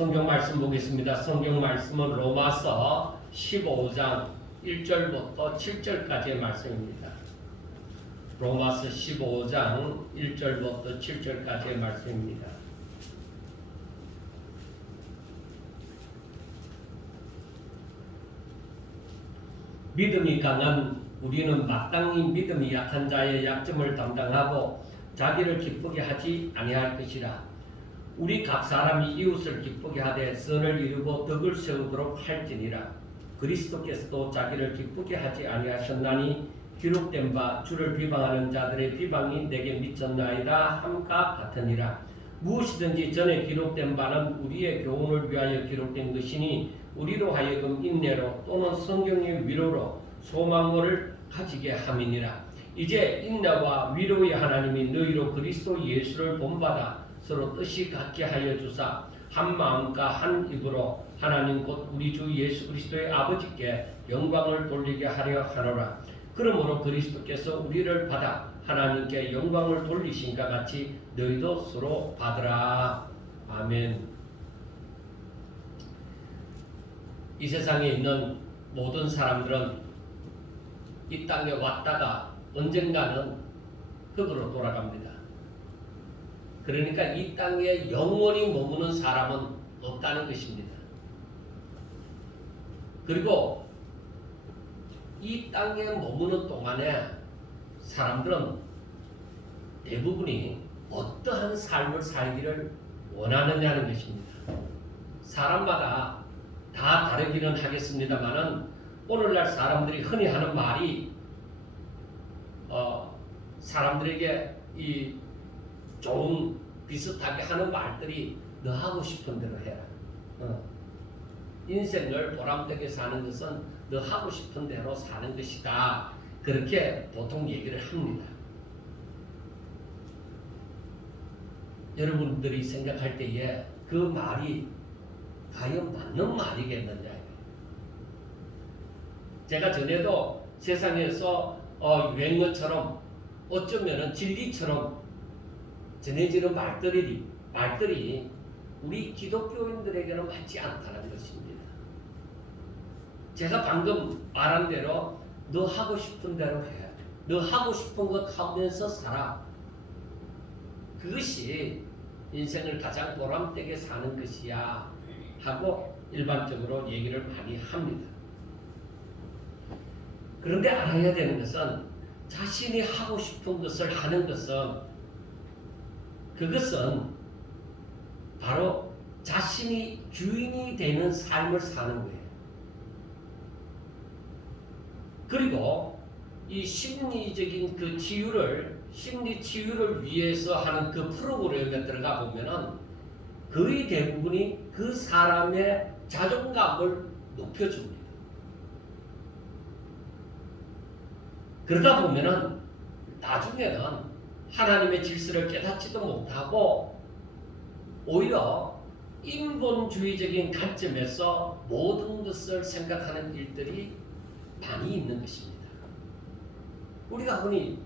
성경 말씀 보겠습니다. 성경 말씀은 로마서 15장 1절부터 7절까지의 말씀입니다. 로마서 15장 1절부터 7절까지의 말씀입니다. 믿음이 강한 우리는 마땅히 믿음이 약한 자의 약점을 담당하고 자기를 기쁘게 하지 아니할 것이라. 우리 각 사람이 이웃을 기쁘게 하되 선을 이루고 덕을 세우도록 할지니라. 그리스도께서도 자기를 기쁘게 하지 아니하셨나니 기록된 바 주를 비방하는 자들의 비방이 내게 미쳤나이다 함과 같으니라. 무엇이든지 전에 기록된 바는 우리의 교훈을 위하여 기록된 것이니 우리로 하여금 인내로 또는 성경의 위로로 소망을 가지게 함이니라. 이제 인내와 위로의 하나님이 너희로 그리스도 예수를 본받아 서로 뜻이 같게 하여 주사 한 마음과 한 입으로 하나님 곧 우리 주 예수 그리스도의 아버지께 영광을 돌리게 하려 하노라. 그러므로 그리스도께서 우리를 받아 하나님께 영광을 돌리신가 같이 너희도 서로 받으라. 아멘. 이 세상에 있는 모든 사람들은 이 땅에 왔다가 언젠가는 흙으로 돌아갑니다. 그러니까 이 땅에 영원히 머무는 사람은 없다는 것입니다. 그리고 이 땅에 머무는 동안에 사람들은 대부분이 어떠한 삶을 살기를 원하느냐는 것입니다. 사람마다 다 다르기는 하겠습니다만은 오늘날 사람들이 흔히 하는 말이 사람들에게 이 좀 비슷하게 하는 말들이 너 하고 싶은 대로 해라. 인생을 보람되게 사는 것은 너 하고 싶은 대로 사는 것이다. 그렇게 보통 얘기를 합니다. 여러분들이 생각할 때에 그 말이 과연 맞는 말이겠느냐. 제가 전에도 세상에서 유행어처럼 어쩌면은 진리처럼 전해지는 말들이 우리 기독교인들에게는 맞지 않다는 것입니다. 제가 방금 말한 대로 너 하고 싶은 대로 해. 너 하고 싶은 것 하면서 살아. 그것이 인생을 가장 보람되게 사는 것이야 하고 일반적으로 얘기를 많이 합니다. 그런데 알아야 되는 것은 자신이 하고 싶은 것을 하는 것은 그것은 바로 자신이 주인이 되는 삶을 사는 거예요. 그리고 이 심리적인 그 심리 치유를 위해서 하는 그 프로그램에 들어가 보면은 거의 대부분이 그 사람의 자존감을 높여줍니다. 그러다 보면은 나중에는 하나님의 질서를 깨닫지도 못하고 오히려 인본주의적인 관점에서 모든 것을 생각하는 일들이 많이 있는 것입니다. 우리가 흔히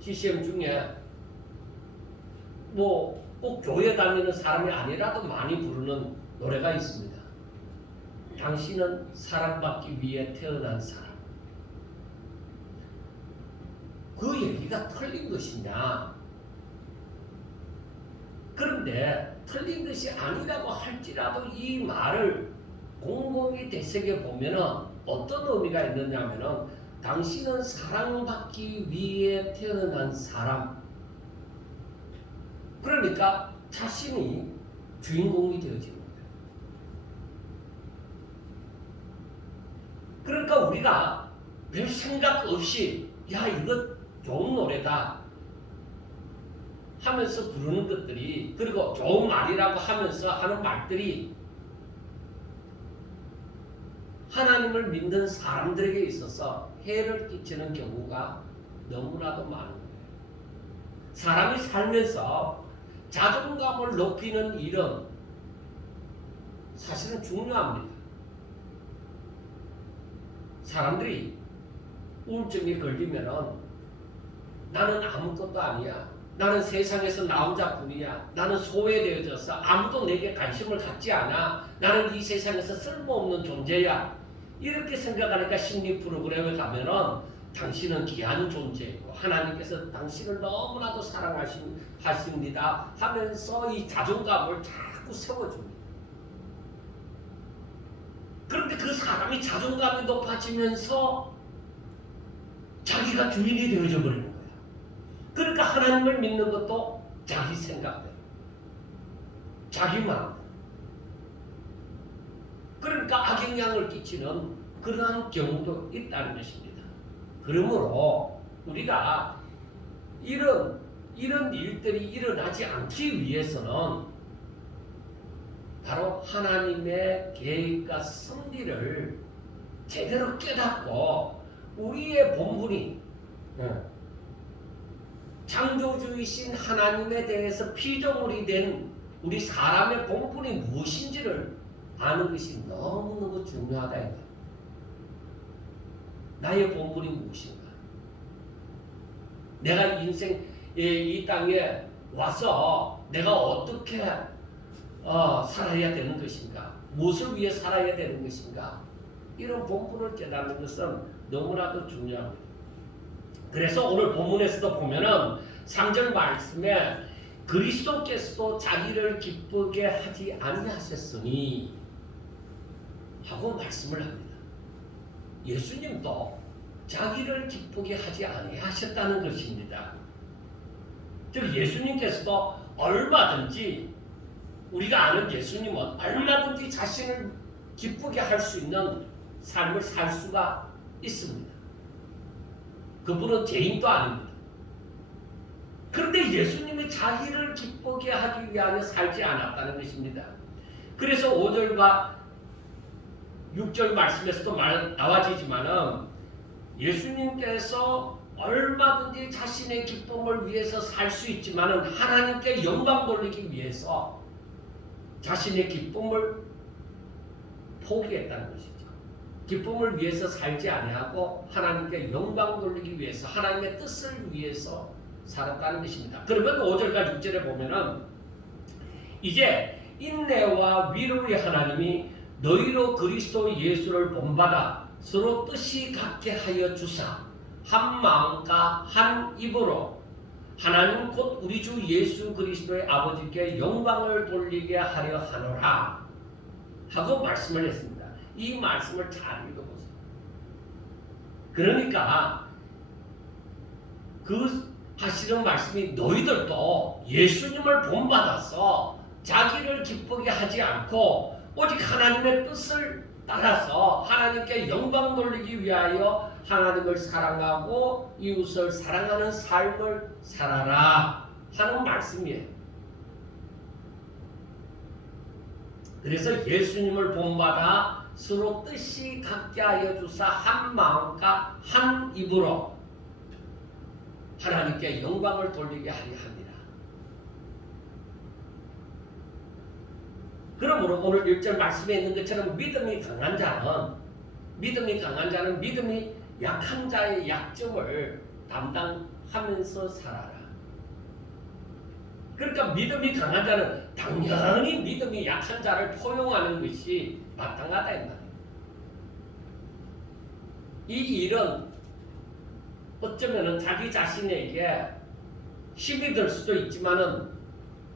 CCM 중에 뭐 꼭 교회 다니는 사람이 아니라도 많이 부르는 노래가 있습니다. 당신은 사랑받기 위해 태어난 사람. 그 얘기가 틀린 것이냐? 그런데 틀린 것이 아니라고 할지라도 이 말을 곰곰이 되새겨 보면은 어떤 의미가 있느냐면은 당신은 사랑받기 위해 태어난 사람. 그러니까 자신이 주인공이 되어지는 거예요. 그러니까 우리가 별 생각 없이 야 이거 좋은 노래다 하면서 부르는 것들이 그리고 좋은 말이라고 하면서 하는 말들이 하나님을 믿는 사람들에게 있어서 해를 끼치는 경우가 너무나도 많은 거예요. 사람이 살면서 자존감을 높이는 일은 사실은 중요합니다. 사람들이 우울증에 걸리면은 나는 아무것도 아니야. 나는 세상에서 나 혼자뿐이야. 나는 소외되어져서 아무도 내게 관심을 갖지 않아. 나는 이 세상에서 쓸모없는 존재야. 이렇게 생각하니까 심리 프로그램에 가면은 당신은 귀한 존재고 하나님께서 당신을 너무나도 사랑하십니다 하면서 이 자존감을 자꾸 세워줍니다. 그런데 그 사람이 자존감이 높아지면서 자기가 주인이 되어져 버리는 거야. 그러니까 하나님을 믿는 것도 자기 생각대로, 자기 마음대로. 그러니까 악영향을 끼치는 그러한 경우도 있다는 것입니다. 그러므로 우리가 이런 일들이 일어나지 않기 위해서는 바로 하나님의 계획과 섭리를 제대로 깨닫고 우리의 본분이 창조주이신 하나님에 대해서 피조물이 된 우리 사람의 본분이 무엇인지를 아는 것이 너무너무 중요하다. 나의 본분이 무엇인가? 내가 인생 이 땅에 와서 내가 어떻게 살아야 되는 것인가? 무엇을 위해 살아야 되는 것인가? 이런 본분을 깨닫는 것은 너무나도 중요합니다. 그래서 오늘 본문에서도 보면은 3절 말씀에 그리스도께서도 자기를 기쁘게 하지 아니하셨으니 하고 말씀을 합니다. 예수님도 자기를 기쁘게 하지 아니하셨다는 것입니다. 즉 예수님께서도 얼마든지 우리가 아는 예수님은 얼마든지 자신을 기쁘게 할 수 있는 삶을 살 수가 있습니다. 그분은 죄인도 아닙니다. 그런데 예수님이 자기를 기쁘게 하기 위하여 살지 않았다는 것입니다. 그래서 5절과 6절 말씀에서도 나와지지만은 예수님께서 얼마든지 자신의 기쁨을 위해서 살 수 있지만은 하나님께 영광 돌리기 위해서 자신의 기쁨을 포기했다는 것이죠. 기쁨을 위해서 살지 아니하고 하나님께 영광 돌리기 위해서 하나님의 뜻을 위해서 살았다는 것입니다. 그러면 5절과 6절에 보면은 이제 인내와 위로의 하나님이 너희로 그리스도 예수를 본받아 서로 뜻이 같게 하여 주사 한 마음과 한 입으로 하나님 곧 우리 주 예수 그리스도의 아버지께 영광을 돌리게 하려 하노라 하고 말씀을 했습니다. 이 말씀을 잘 읽어보세요. 그러니까 그 하시는 말씀이 너희들도 예수님을 본받아서 자기를 기쁘게 하지 않고 오직 하나님의 뜻을 따라서 하나님께 영광 돌리기 위하여 하나님을 사랑하고 이웃을 사랑하는 삶을 살아라 하는 말씀이에요. 그래서 예수님을 본받아 서로 뜻이 같게 하여 주사 한 마음과 한 입으로 하나님께 영광을 돌리게 하려 합니다. 그러므로 오늘 1절 말씀에 있는 것처럼 믿음이 강한 자는 믿음이 약한 자의 약점을 담당하면서 살아라. 그러니까 믿음이 강한 자는 당연히 믿음이 약한 자를 포용하는 것이 마땅하다 이 말이에요. 이 일은 어쩌면은 자기 자신에게 힘이 들 수도 있지만은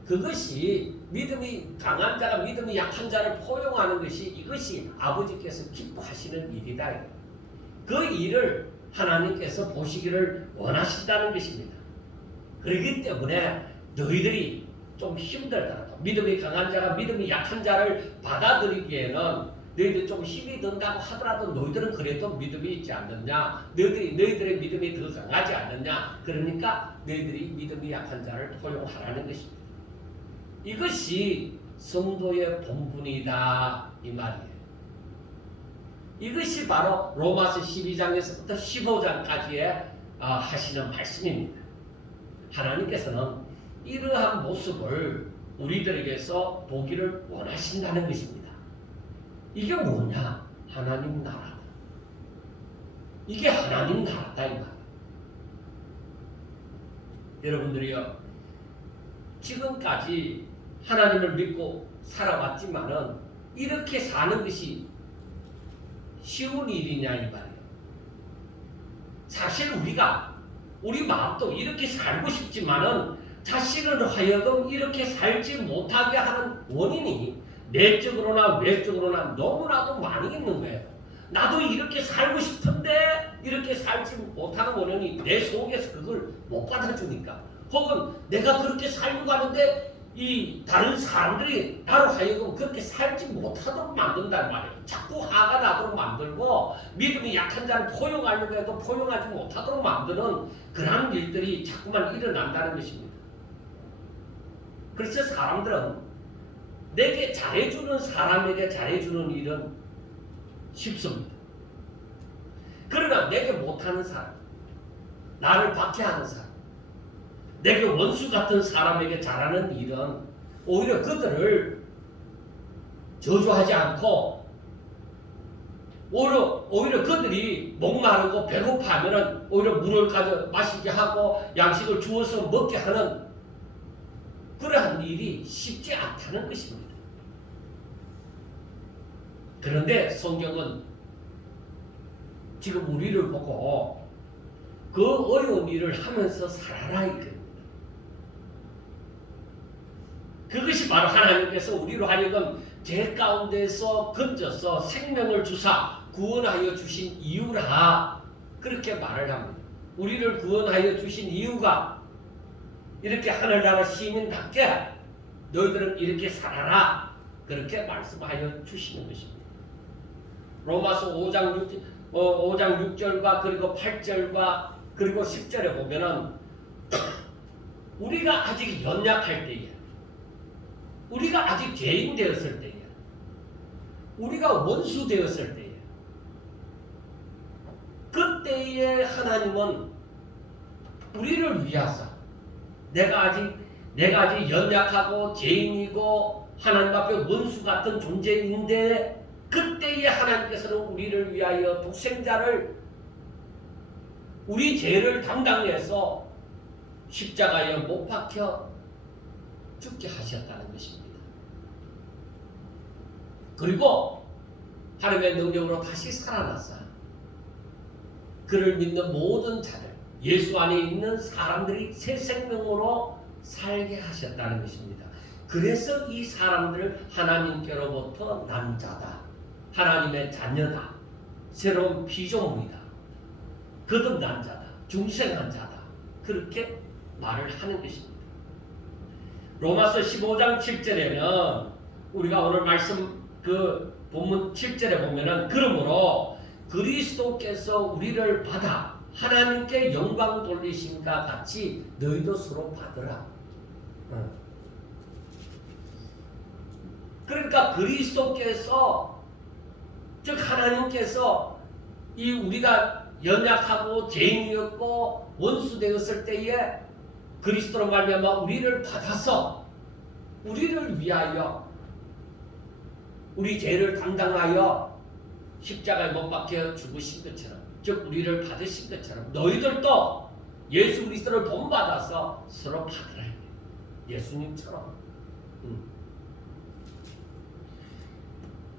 그것이 믿음이 강한 자가 믿음이 약한 자를 포용하는 것이 이것이 아버지께서 기뻐하시는 일이다. 그 일을 하나님께서 보시기를 원하신다는 것입니다. 그렇기 때문에 너희들이 좀 힘들더라도 믿음이 강한 자가 믿음이 약한 자를 받아들이기에는 너희들 좀 힘이 든다고 하더라도 너희들은 그래도 믿음이 있지 않느냐, 너희들의 믿음이 더 강하지 않느냐, 그러니까 너희들이 믿음이 약한 자를 포용하라는 것입니다. 이것이 성도의 본분이다 이 말이에요. 이것이 바로 로마서 12장에서부터 15장까지의 하시는 말씀입니다. 하나님께서는 이러한 모습을 우리들에게서 보기를 원하신다는 것입니다. 이게 뭐냐? 하나님 나라다. 이게 하나님 나라다 이 말. 여러분들이요, 지금까지 하나님을 믿고 살아왔지만은 이렇게 사는 것이 쉬운 일이냐 이 말이에요. 사실 우리 마음도 이렇게 살고 싶지만은 자신을 하여금 이렇게 살지 못하게 하는 원인이 내적으로나 외적으로나 너무나도 많이 있는 거예요. 나도 이렇게 살고 싶은데 이렇게 살지 못하는 원인이 내 속에서 그걸 못 받아주니까, 혹은 내가 그렇게 살고 가는데 이 다른 사람들이 나로 하여금 그렇게 살지 못하도록 만든단 말이에요. 자꾸 화가 나도록 만들고 믿음이 약한 자를 포용하려고 해도 포용하지 못하도록 만드는 그런 일들이 자꾸만 일어난다는 것입니다. 그래서 사람들은 내게 잘해주는 사람에게 잘해주는 일은 쉽습니다. 그러나 내게 못하는 사람, 나를 박해하는 사람, 내게 원수 같은 사람에게 잘하는 일은 오히려 그들을 저주하지 않고 오히려 그들이 목마르고 배고파하면 오히려 물을 가져 마시게 하고 양식을 주어서 먹게 하는 그러한 일이 쉽지 않다는 것입니다. 그런데 성경은 지금 우리를 보고 그 어려운 일을 하면서 살아라 이겁니다. 그것이 바로 하나님께서 우리로 하여금 죄 가운데서 건져서 생명을 주사 구원하여 주신 이유라, 그렇게 말을 합니다. 우리를 구원하여 주신 이유가 이렇게 하늘나라 시민답게 너희들은 이렇게 살아라, 그렇게 말씀하여 주시는 것입니다. 로마서 5장 6절과 그리고 8절과 그리고 10절에 보면은 우리가 아직 연약할 때에, 우리가 아직 죄인 되었을 때에, 우리가 원수 되었을 때에, 그때에 하나님은 우리를 위하사 내가 아직 연약하고 죄인이고 하나님 앞에 원수 같은 존재인데, 그때에 하나님께서는 우리를 위하여 독생자를 우리 죄를 담당해서 십자가에 못 박혀 죽게 하셨다는 것입니다. 그리고 하나님의 능력으로 다시 살아났어. 그를 믿는 모든 자들, 예수 안에 있는 사람들이 새 생명으로 살게 하셨다는 것입니다. 그래서 이 사람들을 하나님께로부터 난 자다, 하나님의 자녀다, 새로운 피조물이다, 거듭난 자다, 중생한 자다, 그렇게 말을 하는 것입니다. 로마서 15장 7절에는 우리가 오늘 말씀 그 본문 7절에 보면은 그러므로 그리스도께서 우리를 받아 하나님께 영광 돌리심과 같이 너희도 서로 받으라. 그러니까 그리스도께서, 즉 하나님께서 이 우리가 연약하고 죄인이었고 원수 되었을 때에 그리스도로 말미암아 우리를 받아서 우리를 위하여 우리 죄를 담당하여 십자가에 못 박혀 죽으신 것처럼, 즉 우리를 받으신 것처럼 너희들도 예수 그리스도를 본받아서 서로 받으라. 예수님처럼.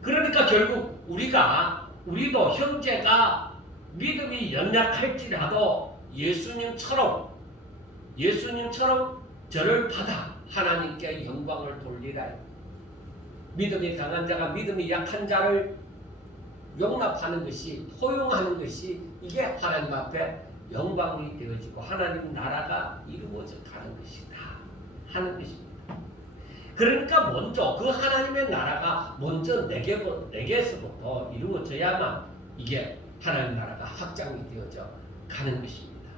그러니까 결국 우리도 형제가 믿음이 연약할지라도 예수님처럼 저를 받아 하나님께 영광을 돌리라. 믿음이 강한 자가 믿음이 약한 자를 용납하는 것이, 포용하는 것이, 이게 하나님 앞에 영광이 되어지고 하나님 나라가 이루어져 가는 것이다 하는 것입니다. 그러니까 먼저 그 하나님의 나라가 먼저 내게서부터 이루어져야만 이게 하나님 나라가 확장이 되어져 가는 것입니다.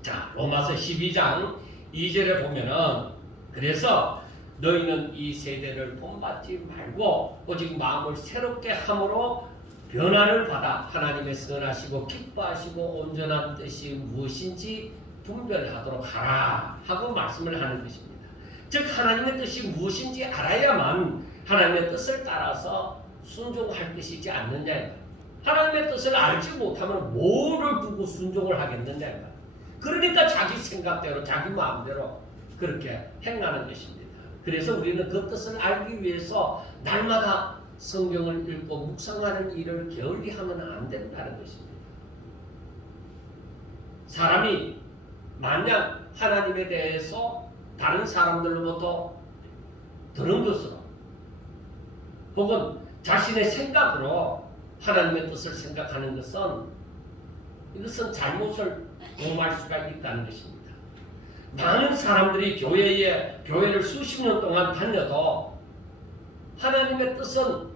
자, 로마서 12장 2절에 보면은 그래서 너희는 이 세대를 본받지 말고 오직 마음을 새롭게 함으로 변화를 받아 하나님의 선하시고 기뻐하시고 온전한 뜻이 무엇인지 분별하도록 하라 하고 말씀을 하는 것입니다. 즉 하나님의 뜻이 무엇인지 알아야만 하나님의 뜻을 따라서 순종할 것이지 않느냐. 하나님의 뜻을 알지 못하면 뭐를 두고 순종을 하겠느냐. 그러니까 자기 생각대로 자기 마음대로 그렇게 행하는 것입니다. 그래서 우리는 그 뜻을 알기 위해서 날마다 성경을 읽고 묵상하는 일을 게을리 하면 안 된다는 것입니다. 사람이 만약 하나님에 대해서 다른 사람들로부터 들은 것으로 혹은 자신의 생각으로 하나님의 뜻을 생각하는 것은 이것은 잘못을 공할 수가 있다는 것입니다. 많은 사람들이 교회를 수십 년 동안 다녀도 하나님의 뜻은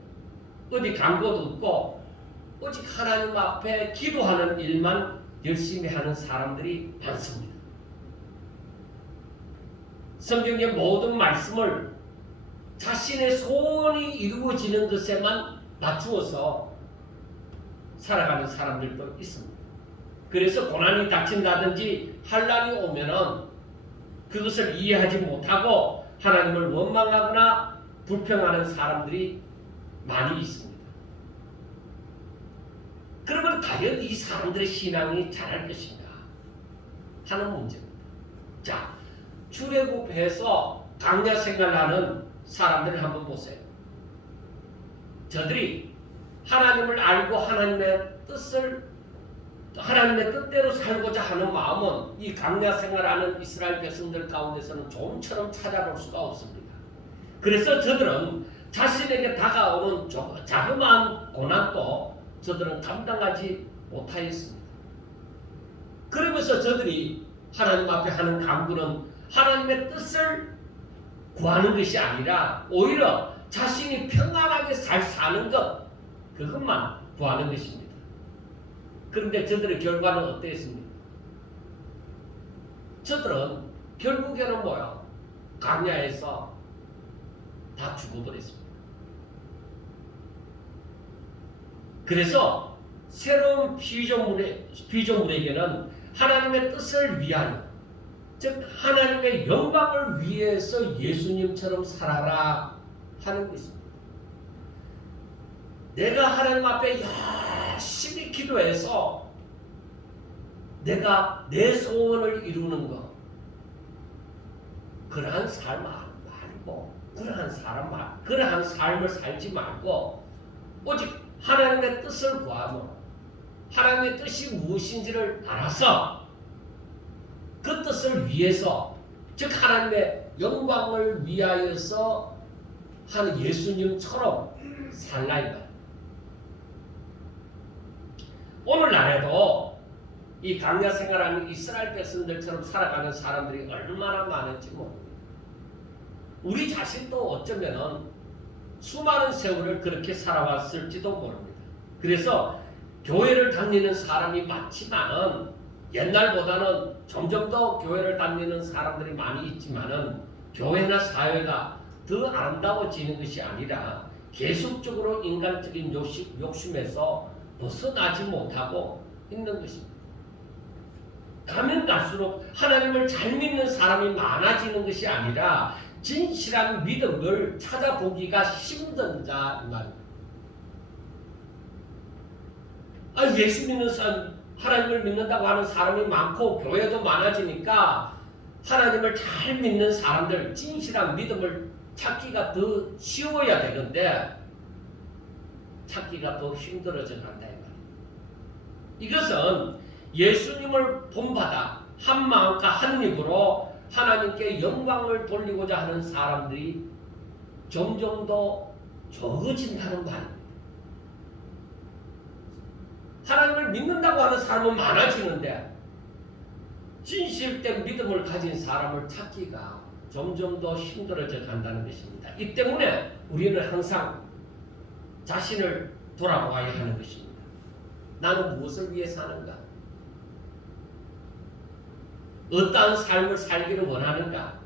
어디 광고도 없고 오직 하나님 앞에 기도하는 일만 열심히 하는 사람들이 많습니다. 성경의 모든 말씀을 자신의 소원이 이루어지는 것에만 맞추어서 살아가는 사람들도 있습니다. 그래서 고난이 닥친다든지 환난이 오면은 그것을 이해하지 못하고 하나님을 원망하거나 불평하는 사람들이 많이 있습니다. 그러면 과연 이 사람들의 신앙이 자랄 것인가 하는 문제입니다. 자, 출애굽해서 광야 생활하는 사람들을 한번 보세요. 저들이 하나님을 알고 하나님의 뜻대로 살고자 하는 마음은 이 광야 생활하는 이스라엘 백성들 가운데서는 좀처럼 찾아볼 수가 없습니다. 그래서 저들은 자신에게 다가오는 자그마한 고난도 저들은 감당하지 못하였습니다. 그러면서 저들이 하나님 앞에 하는 간구는 하나님의 뜻을 구하는 것이 아니라 오히려 자신이 평안하게 잘 사는 것, 그것만 구하는 것입니다. 그런데 저들의 결과는 어땠습니까? 저들은 결국에는 뭐야? 광야에서 다 죽어버렸습니다. 그래서 새로운 피조물에게는 하나님의 뜻을 위하여, 즉 하나님의 영광을 위해서 예수님처럼 살아라 하는 것입니다. 내가 하나님 앞에 열심히 기도해서 내가 내 소원을 이루는 것, 그러한 삶 말고, 그러한 삶을 살지 말고 오직 하나님의 뜻을 구하며 하나님의 뜻이 무엇인지를 알아서 그 뜻을 위해서, 즉 하나님의 영광을 위하여서 하는 예수님처럼 살라 이거야. 오늘날에도 이 광야 생활하는 이스라엘 백성들처럼 살아가는 사람들이 얼마나 많은지 모릅니다. 우리 자신도 어쩌면은 수많은 세월을 그렇게 살아왔을지도 모릅니다. 그래서 교회를 다니는 사람이 많지만은 옛날보다는 점점 더 교회를 다니는 사람들이 많이 있지만은 교회나 사회가 더 아름다워지는 것이 아니라 계속적으로 인간적인 욕심에서 벗어나지 못하고 있는 것입니다. 가면 갈수록 하나님을 잘 믿는 사람이 많아지는 것이 아니라 진실한 믿음을 찾아보기가 힘든 자 말입니다. 예수 믿는 사람, 하나님을 믿는다고 하는 사람이 많고 교회도 많아지니까 하나님을 잘 믿는 사람들, 진실한 믿음을 찾기가 더 쉬워야 되는데 찾기가 더 힘들어져 간다 이 말이에요. 이것은 예수님을 본받아 한 마음과 한 입으로 하나님께 영광을 돌리고자 하는 사람들이 점점 더 적어진다는 말입니다. 하나님을 믿는다고 하는 사람은 많아지는데 진실된 믿음을 가진 사람을 찾기가 점점 더 힘들어져 간다는 것입니다. 이 때문에 우리는 항상 자신을 돌아보아야 하는 것입니다. 나는 무엇을 위해 사는가? 어떠한 삶을 살기를 원하는가?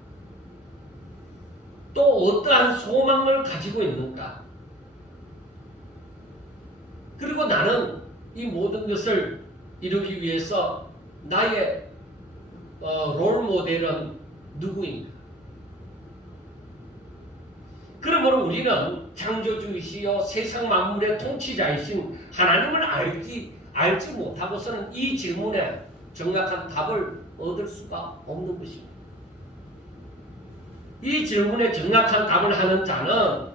또 어떠한 소망을 가지고 있는가? 그리고 나는 이 모든 것을 이루기 위해서 나의 롤 모델은 누구인가? 그러므로 우리는 창조주이시여 세상 만물의 통치자이신 하나님을 알지 못하고서는 이 질문에 정확한 답을 얻을 수가 없는 것입니다. 이 질문에 정확한 답을 하는 자는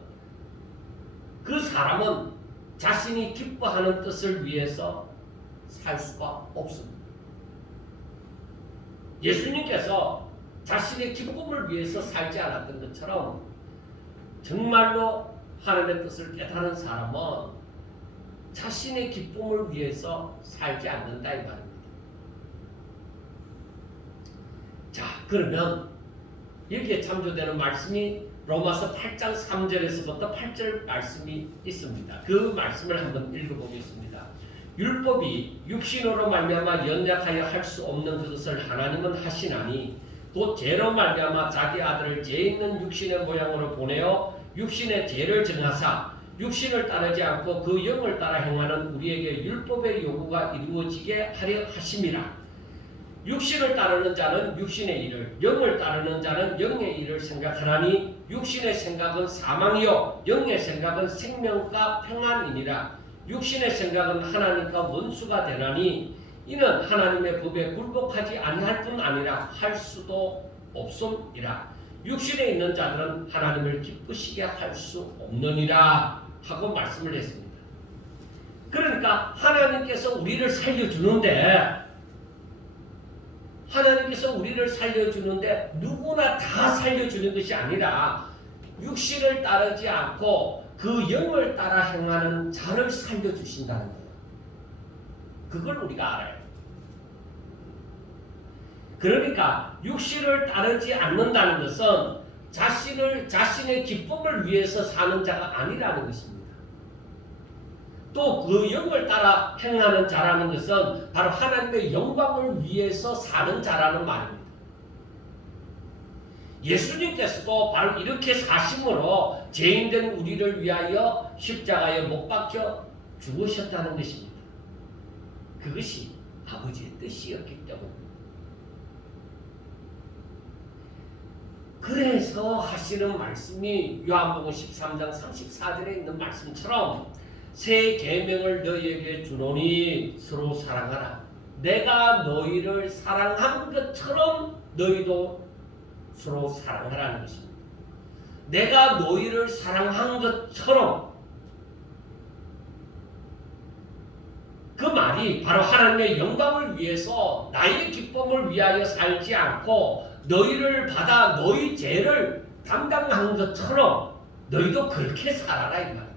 그 사람은 자신이 기뻐하는 뜻을 위해서 살 수가 없습니다. 예수님께서 자신의 기쁨을 위해서 살지 않았던 것처럼 정말로 하나님의 뜻을 깨달은 사람은 자신의 기쁨을 위해서 살지 않는다 이 말입니다. 자, 그러면 여기에 참조되는 말씀이 로마서 8장 3절에서부터 8절 말씀이 있습니다. 그 말씀을 한번 읽어보겠습니다. 율법이 육신으로 말미암아 연약하여 할 수 없는 그것을 하나님은 하시나니 곧 죄로 말미암아 자기 아들을 죄 있는 육신의 모양으로 보내어 육신의 죄를 정하사 육신을 따르지 않고 그 영을 따라 행하는 우리에게 율법의 요구가 이루어지게 하려 하심이라. 육신을 따르는 자는 육신의 일을, 영을 따르는 자는 영의 일을 생각하나니 육신의 생각은 사망이요 영의 생각은 생명과 평안이니라. 육신의 생각은 하나님과 원수가 되나니 이는 하나님의 법에 굴복하지 아니할 뿐 아니라 할 수도 없음이라. 육신에 있는 자들은 하나님을 기쁘시게 할 수 없느니라 하고 말씀을 했습니다. 그러니까 하나님께서 우리를 살려주는데 누구나 다 살려주는 것이 아니라 육신을 따르지 않고 그 영을 따라 행하는 자를 살려주신다는 거예요. 그걸 우리가 알아요. 그러니까 육신을 따르지 않는다는 것은 자신의 기쁨을 위해서 사는 자가 아니라는 것입니다. 또 그 영을 따라 행하는 자라는 것은 바로 하나님의 영광을 위해서 사는 자라는 말입니다. 예수님께서도 바로 이렇게 사심으로 죄인된 우리를 위하여 십자가에 못 박혀 죽으셨다는 것입니다. 그것이 아버지의 뜻이었기 때문입니다. 그래서 하시는 말씀이 요한복음 13장 34절에 있는 말씀처럼 새 계명을 너희에게 주노니 서로 사랑하라. 내가 너희를 사랑한 것처럼 너희도 서로 사랑하라는 것입니다. 내가 너희를 사랑한 것처럼, 그 말이 바로 하나님의 영광을 위해서 나의 기쁨을 위하여 살지 않고 너희를 받아 너희 죄를 담당한 것처럼 너희도 그렇게 살아라 이 말이에요.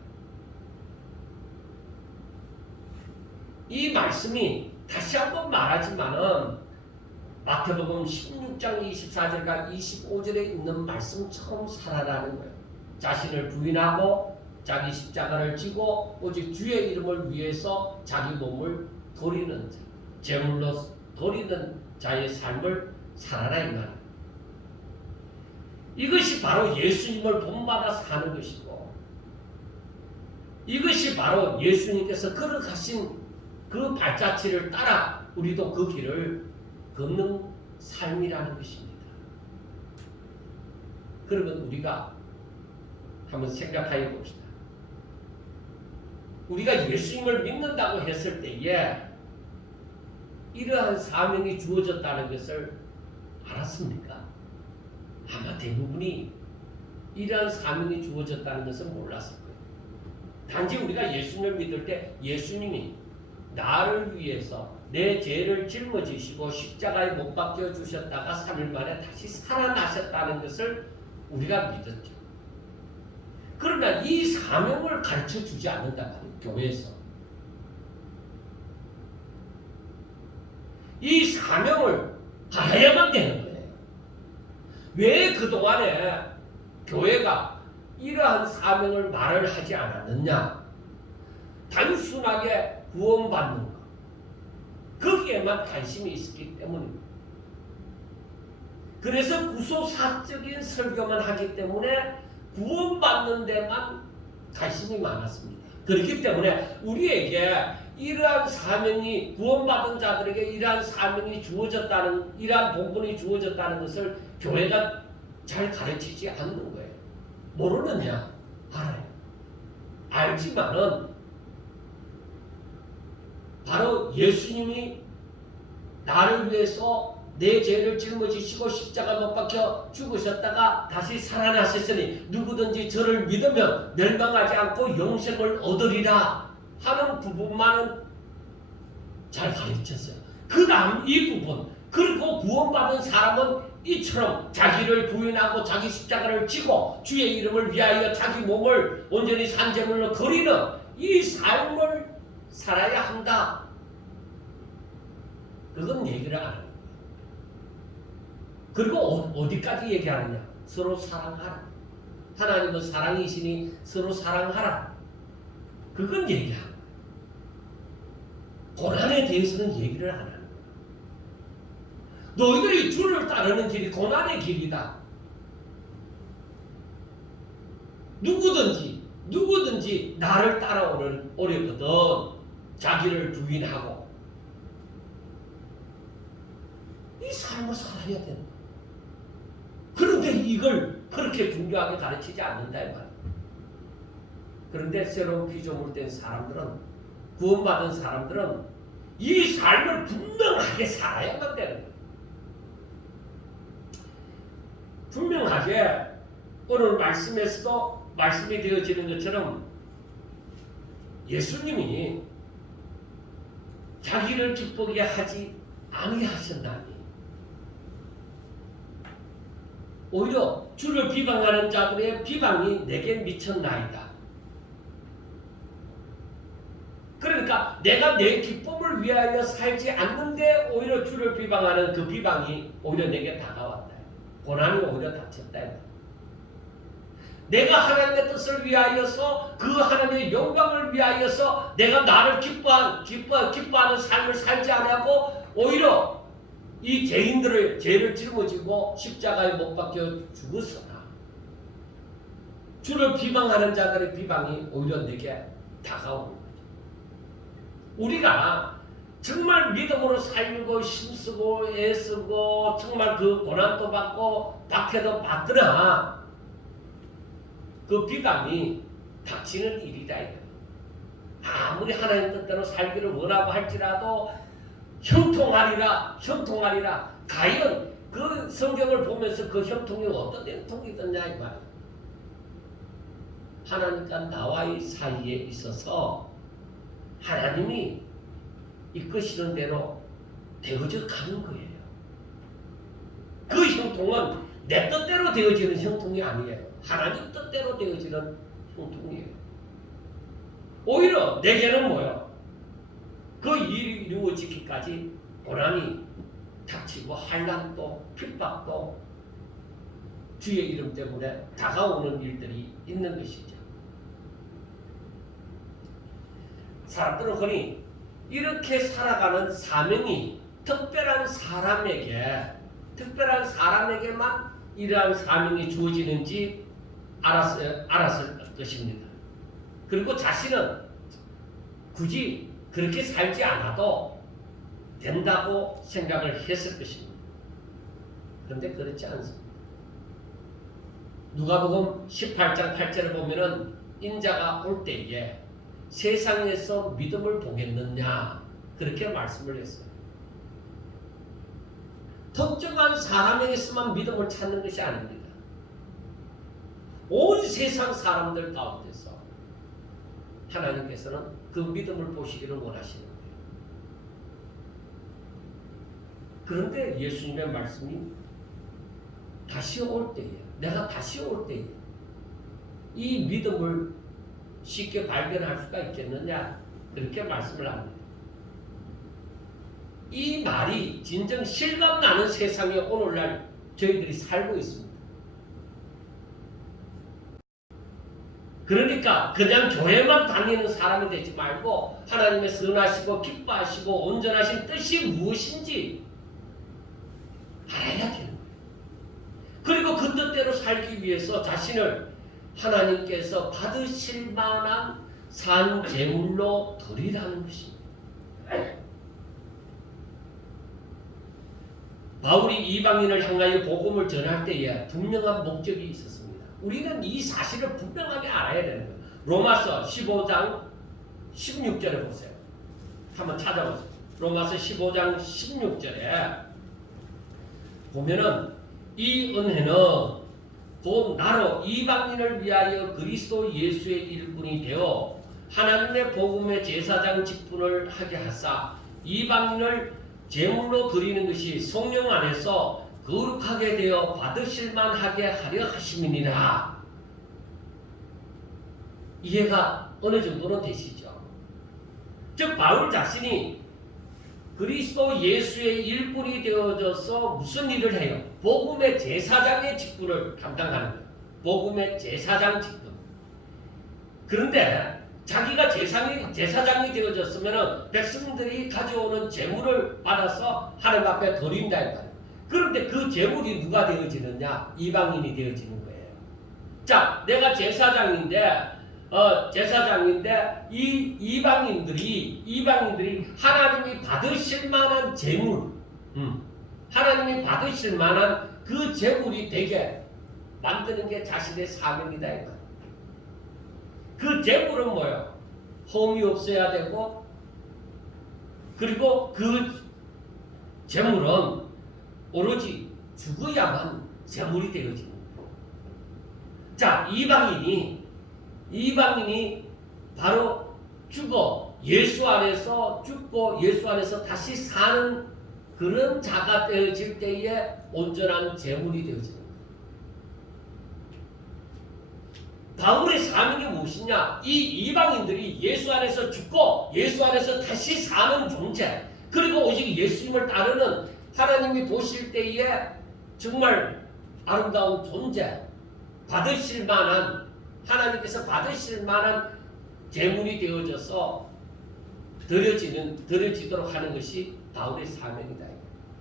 이 말씀이 다시 한번 말하지만은 마태복음 16장 24절과 25절에 있는 말씀처럼 살아라는 거예요. 자신을 부인하고 자기 십자가를 지고 오직 주의 이름을 위해서 자기 몸을 드리는 자, 제물로 드리는 자의 삶을 살아라 이 말이에요. 이것이 바로 예수님을 본받아 사는 것이고, 이것이 바로 예수님께서 걸어가신 그 발자취를 따라 우리도 그 길을 걷는 삶이라는 것입니다. 그러면 우리가 한번 생각해 봅시다. 우리가 예수님을 믿는다고 했을 때에 이러한 사명이 주어졌다는 것을 알았습니까? 아마 대부분이 이러한 사명이 주어졌다는 것을 몰랐을 거예요. 단지 우리가 예수님을 믿을 때 예수님이 나를 위해서 내 죄를 짊어지시고 십자가에 못 박혀 주셨다가 3일 만에 다시 살아나셨다는 것을 우리가 믿었죠. 그러나 이 사명을 가르쳐 주지 않는단 말이에요. 교회에서. 이 사명을 알아야만 되는 거예요. 왜 그동안에 교회가 이러한 사명을 말을 하지 않았느냐? 단순하게 구원받는 것, 거기에만 관심이 있었기 때문입니다. 그래서 구소사적인 설교만 하기 때문에 구원받는 데만 관심이 많았습니다. 그렇기 때문에 우리에게 이러한 사명이, 구원받은 자들에게 이러한 사명이 주어졌다는, 이러한 본분이 주어졌다는 것을 교회가 잘 가르치지 않는 거예요. 모르느냐? 알아요. 알지만은 바로 예수님이 나를 위해서 내 죄를 짊어지시고 십자가 못 박혀 죽으셨다가 다시 살아나셨으니 누구든지 저를 믿으면 멸망하지 않고 영생을 얻으리라 하는 부분만은 잘 가르쳤어요. 그 다음 이 부분, 그리고 구원받은 사람은 이처럼 자기를 부인하고 자기 십자가를 지고 주의 이름을 위하여 자기 몸을 온전히 산제물로 드리는 이 삶을 살아야 한다. 그건 얘기를 안 합니다. 그리고 어디까지 얘기하느냐? 서로 사랑하라. 하나님은 사랑이시니 서로 사랑하라. 그건 얘기합니다. 고난에 대해서는 얘기를 안 합니다. 너희들이 주를 따르는 길이 고난의 길이다. 누구든지 나를 따라오려거든 자기를 부인하고 이 삶을 살아야 된다. 그런데 이걸 그렇게 중요하게 가르치지 않는다 이 말이야. 그런데 새로운 피조물 된 사람들은, 구원받은 사람들은 이 삶을 분명하게 살아야만 되는 거야. 분명하게 오늘 말씀에서도 말씀이 되어지는 것처럼 예수님이 자기를 기쁘게 하지 아니하셨나니 오히려 주를 비방하는 자들의 비방이 내게 미쳤나이다. 그러니까 내가 내 기쁨을 위하여 살지 않는데 오히려 주를 비방하는 그 비방이 오히려 내게 다가왔다. 고난이 오히려 닥쳤다. 내가 하나님의 뜻을 위하여서 그 하나님의 영광을 위하여서 내가 나를 기뻐하는 삶을 살지 않고 오히려 이 죄인들의 죄를 짊어지고 십자가에 못 박혀 죽었으나 주를 비방하는 자들의 비방이 오히려 내게 다가오는 거죠. 우리가 정말 믿음으로 살고 힘쓰고 애쓰고 정말 그 고난도 받고 박해도 받더라 그 비방이 닥치는 일이다. 아무리 하나님 뜻대로 살기를 원하고 할지라도 형통하리라. 과연 그 성경을 보면서 그 형통이 어떤 형통이었냐 이 말이야. 하나님과 나와의 사이에 있어서 하나님이 이끄시는 대로 되어져 가는 거예요. 그 형통은 내 뜻대로 되어지는 형통이 아니에요. 하나님 뜻대로 되어지는 형통이에요. 오히려 내게는 뭐예요? 그 일이 이루어지기까지 고난이 닥치고 환난도 핍박도 주의 이름 때문에 다가오는 일들이 있는 것이죠. 사람들은 흔히 이렇게 살아가는 사명이 특별한 사람에게만 이러한 사명이 주어지는지 알았을 것입니다. 그리고 자신은 굳이 그렇게 살지 않아도 된다고 생각을 했을 것입니다. 그런데 그렇지 않습니다. 누가복음 18장 8절을 보면은 인자가 올 때에 세상에서 믿음을 보겠느냐 그렇게 말씀을 했어요. 특정한 사람에게서만 믿음을 찾는 것이 아닙니다. 온 세상 사람들 가운데서 하나님께서는 그 믿음을 보시기를 원하시는 거예요. 그런데 예수님의 말씀이 다시 올 때에, 내가 다시 올 때에 이 믿음을 쉽게 발견할 수가 있겠느냐 그렇게 말씀을 합니다. 이 말이 진정 실감나는 세상에 오늘날 저희들이 살고 있습니다. 그러니까 그냥 교회만 다니는 사람이 되지 말고 하나님의 선하시고 기뻐하시고 온전하신 뜻이 무엇인지 알아야 되는 거예요. 그리고 그 뜻대로 살기 위해서 자신을 하나님께서 받으실 만한 산 제물로 드리라는 것입니다. 바울이 이방인을 향하여 복음을 전할 때에 분명한 목적이 있었습니다. 우리는 이 사실을 분명하게 알아야 되는 거예요. 로마서 15장 16절에 보세요. 한번 찾아보세요. 로마서 15장 16절에 보면은 이 은혜는 곧 나로 이방인을 위하여 그리스도 예수의 일꾼이 되어 하나님의 복음의 제사장 직분을 하게 하사 이방인을 제물로 드리는 것이 성령 안에서 거룩하게 되어 받으실 만하게 하려 하심이니라. 이해가 어느 정도는 되시죠? 즉 바울 자신이 그리스도 예수의 일꾼이 되어져서 무슨 일을 해요? 복음의 제사장의 직분을 담당하는 거예요. 복음의 제사장 직분. 그런데 자기가 제사장이 되어졌으면 백성들이 가져오는 제물을 받아서 하나님 앞에 드린다 이 말이에요. 그런데 그 제물이 누가 되어지느냐? 이방인이 되어지는 거예요. 자, 내가 제사장인데 이 이방인들이 하나님이 받으실 만한 제물, 하나님이 받으실 만한 그 제물이 되게 만드는 게 자신의 사명이다 이 말이에요. 그 제물은 뭐예요? 험이 없어야 되고, 그리고 그 제물은 오로지 죽어야만 제물이 되어지는 거예요. 자, 이방인이 바로 예수 안에서 죽고 예수 안에서 다시 사는 그런 자가 되어질 때에 온전한 제물이 되어지는 거예요. 바울의 사명이 무엇이냐? 이 이방인들이 예수 안에서 죽고 예수 안에서 다시 사는 존재, 그리고 오직 예수님을 따르는 하나님이 보실 때에 정말 아름다운 존재, 받으실 만한, 하나님께서 받으실 만한 제물이 되어져서 드려지도록 하는 것이 바울의 사명이다.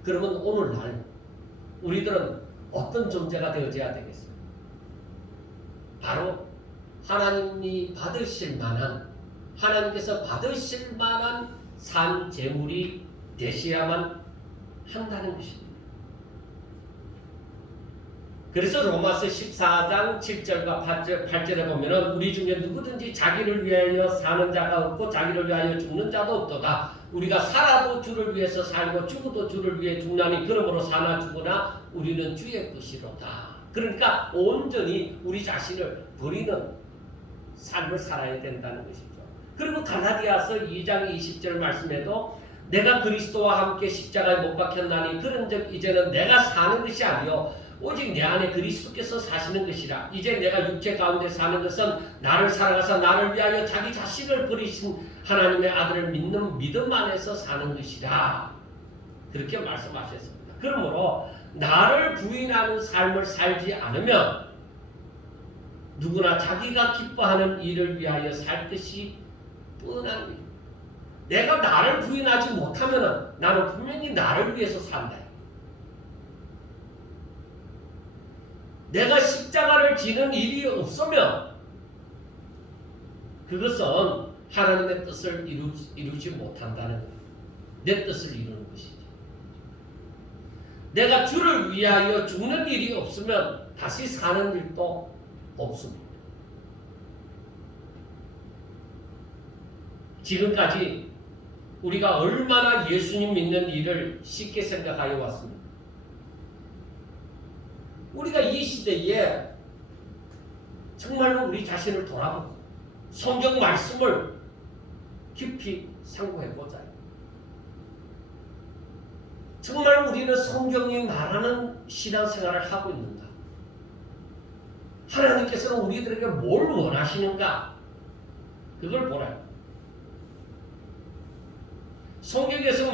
그러면 오늘날 우리들은 어떤 존재가 되어져야 되겠습니까? 바로 하나님이 받으실 만한, 하나님께서 받으실 만한 산 제물이 되셔야만 한다는 것입니다. 그래서 로마서 14장 7절과 8절에 보면은 우리 중에 누구든지 자기를 위하여 사는 자가 없고 자기를 위하여 죽는 자도 없도다. 우리가 살아도 주를 위해서 살고 죽어도 주를 위해 죽나니 그러므로 사나 죽으나 우리는 주의 것이로다. 그러니까 온전히 우리 자신을 버리는 삶을 살아야 된다는 것이죠. 그리고 갈라디아서 2장 20절 말씀에도 내가 그리스도와 함께 십자가에 못 박혔나니 그런즉 이제는 내가 사는 것이 아니요 오직 내 안에 그리스도께서 사시는 것이라. 이제 내가 육체 가운데 사는 것은 나를 사랑하사 나를 위하여 자기 자신을 버리신 하나님의 아들을 믿는 믿음 안에서 사는 것이라. 그렇게 말씀하셨습니다. 그러므로 나를 부인하는 삶을 살지 않으면 누구나 자기가 기뻐하는 일을 위하여 살 것이 뻔한 일. 내가 나를 부인하지 못하면 나는 분명히 나를 위해서 산다. 내가 십자가를 지는 일이 없으면 그것은 하나님의 뜻을 이루지 못한다는 거예요. 내 뜻을 이루는 것이지. 내가 주를 위하여 죽는 일이 없으면 다시 사는 일도 없습니다. 지금까지 우리가 얼마나 예수님 믿는 일을 쉽게 생각하여 왔습니다. 우리가 이 시대에 정말로 우리 자신을 돌아보고 성경 말씀을 깊이 상고해보자. 정말 우리는 성경이 말하는 신앙생활을 하고 있는가? 하나님께서는 우리들에게 뭘 원하시는가? 그걸 보라. 성경에서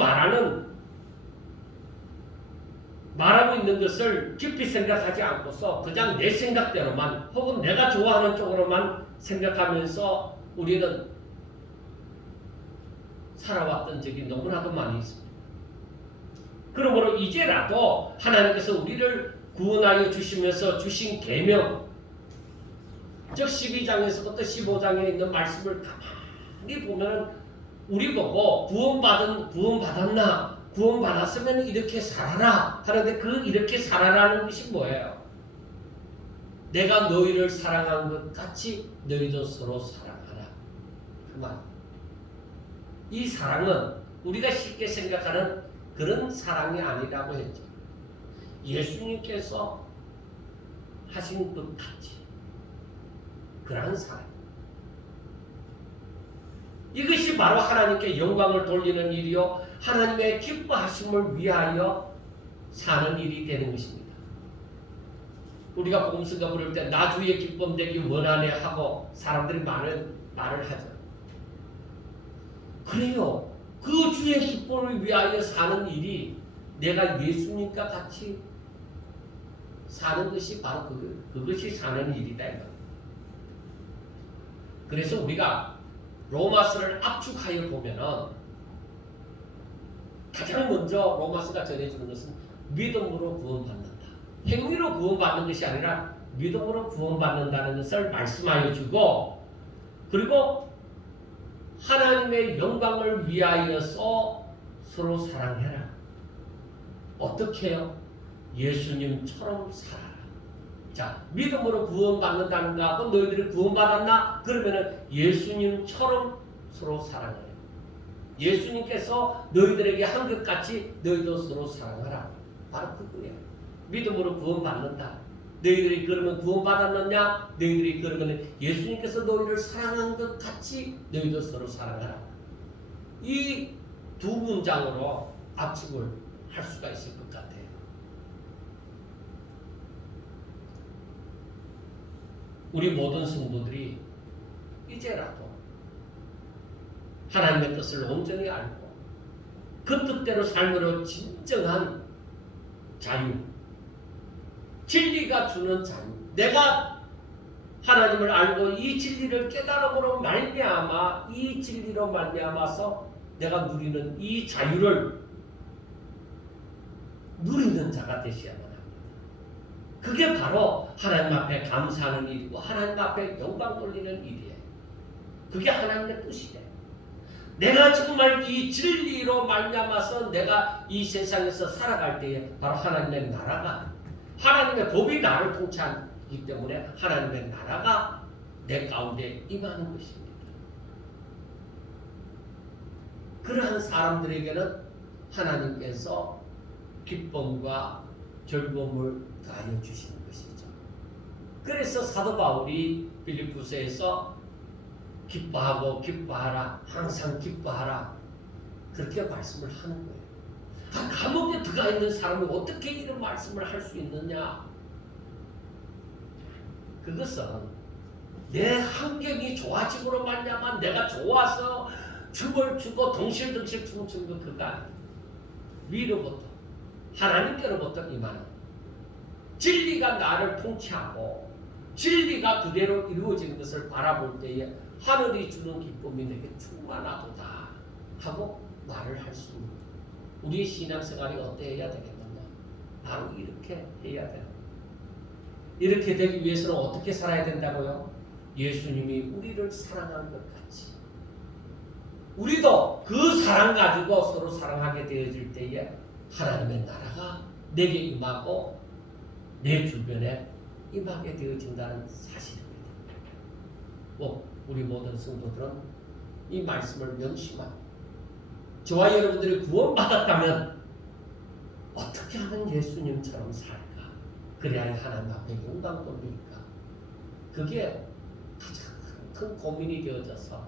말하고 있는 것을 깊이 생각하지 않고서 그냥 내 생각대로만 혹은 내가 좋아하는 쪽으로만 생각하면서 우리는 살아왔던 적이 너무나도 많이 있습니다. 그러므로 이제라도 하나님께서 우리를 구원하여 주시면서 주신 계명, 즉 12장에서부터 15장에 있는 말씀을 가만히 보면 우리 보고 구원받았나? 구원받았으면 이렇게 살아라 하는데 그 이렇게 살아라는 것이 뭐예요? 내가 너희를 사랑한 것 같이 너희도 서로 사랑하라. 그 말. 이 사랑은 우리가 쉽게 생각하는 그런 사랑이 아니라고 했죠. 예수님께서 하신 것 같이 그러한 사람. 이것이 바로 하나님께 영광을 돌리는 일이요 하나님의 기뻐하심을 위하여 사는 일이 되는 것입니다. 우리가 복음서가 부를 때 나 주의 기쁨 되기 원하네 하고 사람들이 많은 말을 하죠. 그래요. 그 주의 기쁨을 위하여 사는 일이 내가 예수님과 같이 사는 것이 바로 그것이 사는 일이다. 그래서 우리가 로마서를 압축하여 보면은 가장 먼저 로마서가 전해주는 것은 믿음으로 구원받는다. 행위로 구원받는 것이 아니라 믿음으로 구원받는다는 것을 말씀하여 주고, 그리고 하나님의 영광을 위하여서 서로 사랑해라. 어떻게 해요? 예수님처럼 살아라. 자, 믿음으로 구원받는다는 거하고 너희들이 구원받았나? 그러면은 예수님처럼 서로 사랑해요. 예수님께서 너희들에게 한 것 같이 너희도 서로 사랑하라. 바로 그거예요. 믿음으로 구원받는다. 너희들이 그러면 구원받았느냐? 너희들이 그러면 예수님께서 너희를 사랑한 것 같이 너희도 서로 사랑하라. 이 두 문장으로 압축을 할 수가 있을 것 같아요. 우리 모든 성도들이 이제라도 하나님의 뜻을 온전히 알고 그 뜻대로 삶으로 진정한 자유, 진리가 주는 자유, 내가 하나님을 알고 이 진리를 깨달음으로 말미암아 이 진리로 말미암아서 내가 누리는 이 자유를 누리는 자가 되셔야만 합니다. 그게 바로 하나님 앞에 감사하는 일이고 하나님 앞에 영광 돌리는 일이에요. 그게 하나님의 뜻이에요. 내가 정말 이 진리로 말미암아서 내가 이 세상에서 살아갈 때에 바로 하나님의 나라가, 하나님의 법이 나를 통치하기 때문에 하나님의 나라가 내 가운데 임하는 것입니다. 그러한 사람들에게는 하나님께서 기쁨과 즐거움을 가하여 주시는 것이죠. 그래서 사도 바울이 빌립보서에서 기뻐하고 기뻐하라, 항상 기뻐하라, 그렇게 말씀을 하는 거예요. 감옥에 들어가 있는 사람이 어떻게 이런 말씀을 할 수 있느냐? 그것은 내 환경이 좋아짐으로 말미암아 내가 좋아서 춤을 추고 덩실덩실 춤추는 것 그거 아니에요. 위로부터 하나님께로부터 임하는 진리가 나를 통치하고 진리가 그대로 이루어지는 것을 바라볼 때에 하늘이 주는 기쁨이 내게 충만하도다 하고 말을 할 수 있는 거예요. 우리의 신앙생활이 어때야 되겠느냐? 바로 이렇게 해야 돼요. 이렇게 되기 위해서는 어떻게 살아야 된다고요? 예수님이 우리를 사랑한 것 같이 우리도 그 사랑 가지고 서로 사랑하게 되어질 때에 하나님의 나라가 내게 임하고 내 주변에 임하게 되어진다는 사실입니다. 우리 모든 성도들은 이 말씀을 명심하고 저와 여러분들이 구원받았다면 어떻게 하면 예수님처럼 살까? 그래야 하나님 앞에 영광 돌릴까? 그게 가장 큰 고민이 되어져서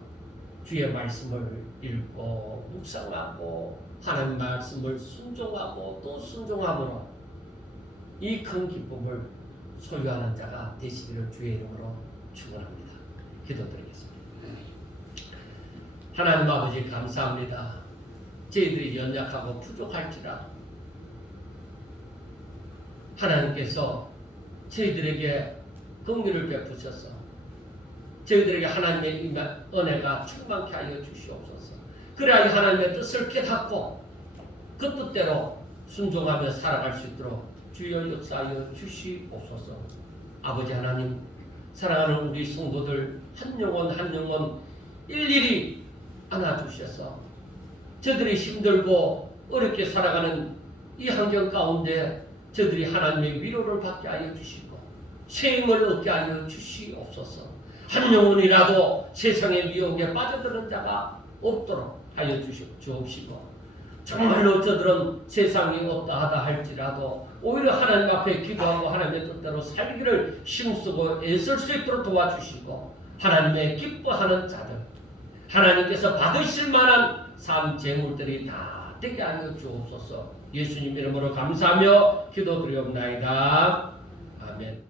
주의 말씀을 읽고 묵상하고 하나님 말씀을 순종하고 또 순종함으로 이 큰 기쁨을 소유하는 자가 되시기를 주의 이름으로 축원합니다. 기도드리겠습니다. 하나님 아버지 감사합니다. 저희들이 연약하고 부족할지라도 하나님께서 저희들에게 긍휼을 베푸셔서 저희들에게 하나님의 은혜가 충만케 하여 주시옵소서. 그래야 하나님의 뜻을 깨닫고 그 뜻대로 순종하며 살아갈 수 있도록 주여 역사하여 주시옵소서. 아버지 하나님, 사랑하는 우리 성도들 한 영혼 한 영혼 일일이 안아주셔서 저들이 힘들고 어렵게 살아가는 이 환경 가운데 저들이 하나님의 위로를 받게 하여 주시고 새 힘을 얻게 하여 주시옵소서. 한 영혼이라도 세상의 미혹에 빠져드는 자가 없도록 하여 주옵시고 정말로 저들은 세상이 어떠하다 할지라도 오히려 하나님 앞에 기도하고 하나님의 뜻대로 살기를 힘쓰고 애쓸 수 있도록 도와주시고 하나님의 기뻐하는 자들, 하나님께서 받으실 만한 삶 재물들이 다 되게 하여 주옵소서. 예수님 이름으로 감사하며 기도드리옵나이다. 아멘.